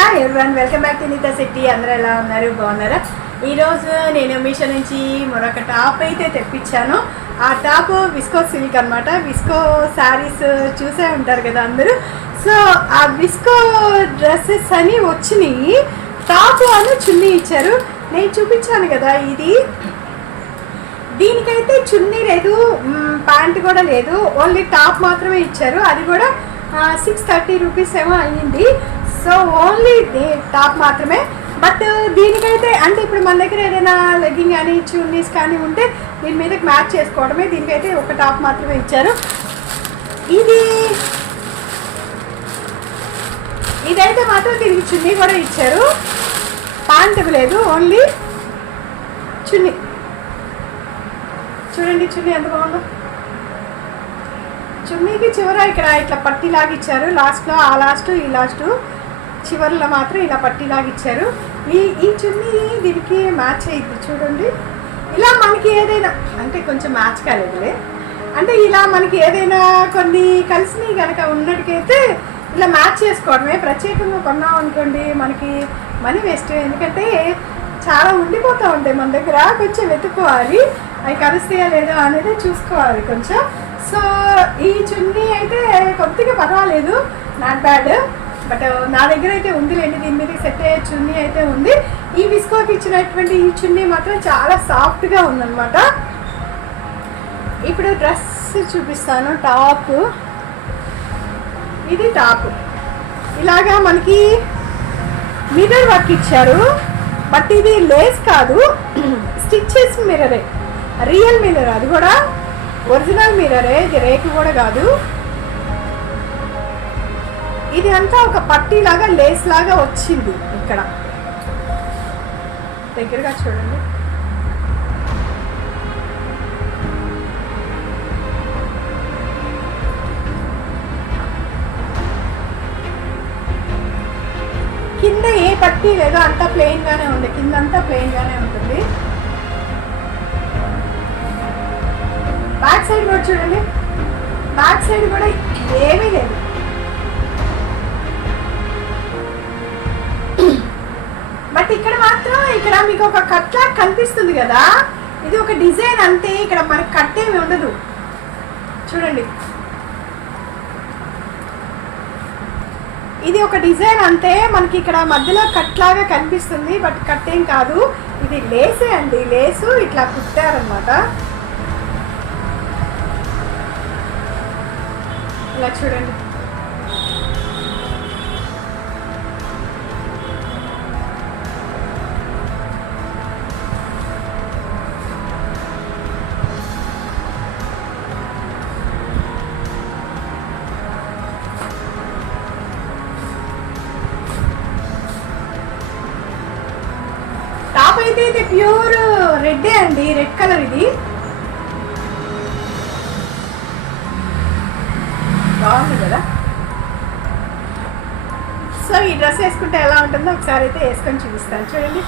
Hi everyone welcome back to Neeta Shetty అందరూ ఎలా ఉన్నారు? బాగున్నారా? ఈరోజు నేను మీషో నుంచి మరొక టాప్ అయితే తెప్పించాను. ఆ టాప్ విస్కో సిల్క్ అనమాట విస్కో శారీస్ చూసే ఉంటారు కదా అందరూ. సో ఆ విస్కో డ్రెస్సెస్ అని వచ్చినాయి. టాప్ అని చున్నీ ఇచ్చారు. నేను చూపించాను కదా ఇది. దీనికైతే చున్నీ లేదు. ప్యాంట్ కూడా లేదు. ఓన్లీ టాప్ మాత్రమే ఇచ్చారు. అది కూడా సిక్స్ థర్టీ రూపీస్ ఏమో అయ్యింది. సో ఓన్లీ టాప్ మాత్రమే. బట్ uh, దీనికైతే అంటే ఇప్పుడు మన దగ్గర ఏదైనా లెగ్గింగ్ కానీ చున్నీస్ కానీ ఉంటే దీని మీదకి మ్యాచ్ చేసుకోవడమే. దీనికైతే ఒక టాప్ మాత్రమే ఇచ్చారు. ఇది ఇదైతే మాత్రం దీనికి చున్నీ కూడా ఇచ్చారు. ప్యాంట్ లేదు ఓన్లీ చున్నీ చూడండి చున్నీ ఎంత బాగుందో. చున్నీకి చివర ఇక్కడ ఇట్లా పట్టి లాగిచ్చారు లాస్ట్లో ఆ లాస్ట్ ఈ లాస్ట్ చివరిలో మాత్రం ఇలా పట్టిలాగా ఇచ్చారు. ఈ ఈ చున్నీ దీనికి మ్యాచ్ అయ్యింది చూడండి. ఇలా మనకి ఏదైనా అంటే కొంచెం మ్యాచ్ కాలేదులే. అంటే ఇలా మనకి ఏదైనా కొన్ని కలిసినవి కనుక ఉన్నట్టుకైతే ఇలా మ్యాచ్ చేసుకోవడమే. ప్రత్యేకంగా కొన్నాం అనుకోండి మనకి మనీ వేస్ట్. ఎందుకంటే చాలా ఉండిపోతూ ఉంటాయి మన దగ్గర. కొంచెం వెతుక్కోవాలి. అవి కలుస్తాయా లేదా అనేది చూసుకోవాలి కొంచెం. సో ఈ చున్నీ అయితే కొద్దిగా పర్వాలేదు. నాట్ బ్యాడ్ బట్ నా దగ్గర అయితే ఉంది లేండి దీని మీద సెట్ అయ్యే చున్నీ అయితే ఉంది. ఈ విస్కోకి ఇచ్చినటువంటి ఈ చున్నీ మాత్రం చాలా సాఫ్ట్గా ఉందన్నమాట. ఇప్పుడు డ్రెస్ చూపిస్తాను టాప్. ఇది టాప్. ఇలాగా మనకి మిర్రర్ వర్క్ ఇచ్చారు. బట్ ఇది లేస్ కాదు. స్టిచ్చెస్ మిర్రరే. రియల్ మిర్రర్ అది కూడా ఒరిజినల్ మిర్రరే. ఇది రేకు కూడా కాదు. ఇది అంతా ఒక పట్టీ లాగా లేస్ లాగా వచ్చింది ఇక్కడ. దగ్గరగా చూడండి. కింద ఏ పట్టీ లేదో అంతా ప్లెయిన్ గానే ఉంది. కింద అంతా ప్లెయిన్ గానే ఉంటుంది. బ్యాక్ సైడ్ కూడా చూడండి. బ్యాక్ సైడ్ కూడా మీకు ఒక కట్ లాగా కనిపిస్తుంది కదా? ఇది ఒక డిజైన్ అంతే ఇక్కడ మనకి కట్ ఏమి ఉండదు. చూడండి. ఇది ఒక డిజైన్ అంతే మనకి ఇక్కడ మధ్యలో కట్ లాగా కనిపిస్తుంది బట్ కట్ ఏం కాదు. ఇది లేసే అండి లేసు ఇట్లా కుట్టారనమాట ఇలా చూడండి. టాప్ అయితే ఇది ప్యూర్ రెడ్డే అండి రెడ్ కలర్ ఇది. బాగుంది కదా? సో ఈ డ్రెస్ వేసుకుంటే ఎలా ఉంటుందో ఒకసారి అయితే వేసుకొని చూపిస్తాను. చూడండి.